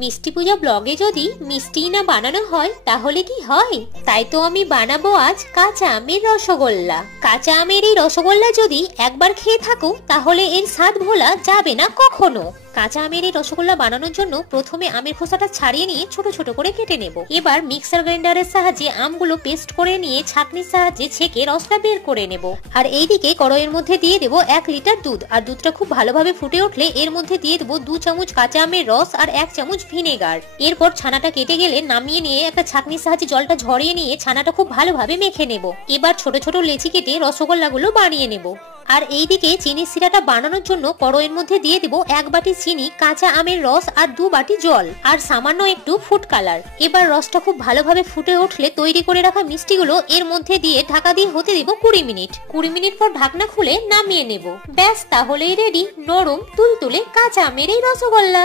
মিষ্টি পূজা ব্লগে যদি মিষ্টি না বানানো হয় তাহলে কি হয়? তাই তো আমি বানাবো আজ কাঁচা আমের রসগোল্লা। কাঁচা আমের এই রসগোল্লা যদি একবার খেয়ে থাকো তাহলে এর স্বাদ ভোলা যাবে না কখনো। কাঁচা আমের এই রসগোল্লা বানানোর জন্য প্রথমে আমের খোসাটা ছাড়িয়ে নিয়ে ছোট ছোট করে কেটে নেব। এবার মিক্সার গ্রাইন্ডারের সাহায্যে আমগুলো পেস্ট করে নিয়ে ছাঁকনির সাহায্যে ছেঁকে রসটা বের করে নেব। আর এইদিকে কড়াইয়ের মধ্যে দিয়ে দেবো 1 লিটার দুধ। আর দুধটা খুব ভালোভাবে ফুটে উঠলে এর মধ্যে দিয়ে দেবো 2 চামচ কাঁচা আমের রস আর 1 চামচ ভিনেগার। এরপর ছানাটা কেটে গেলে নামিয়ে নিয়ে একটা ছাঁকনির সাহায্যে জলটা ঝরিয়ে নিয়ে ছানাটা খুব ভালোভাবে মেখে নেব। এবার ছোট ছোট লেচি কেটে রসগোল্লাগুলো বানিয়ে নেব। আর এইদিকে চিনির সিরাটা বানানোর জন্য কড়াইয়ের মধ্যে দিয়ে দেব 1 বাটি চিনি, কাঁচা আমের রস আর 2 বাটি জল আর সামান্য একটু ফুড কালার। এবার রসটা খুব ভালোভাবে ফুটে উঠলে তৈরি করে রাখা মিষ্টিগুলো এর মধ্যে দিয়ে ঢাকা দিয়ে হতে দেব 20 মিনিট। 20 মিনিট পর ঢাকনা খুলে নামিয়ে নেব। ব্যাস, তাহলেই রেডি নরম তুলতুলে কাঁচা আমের এই রসগোল্লা।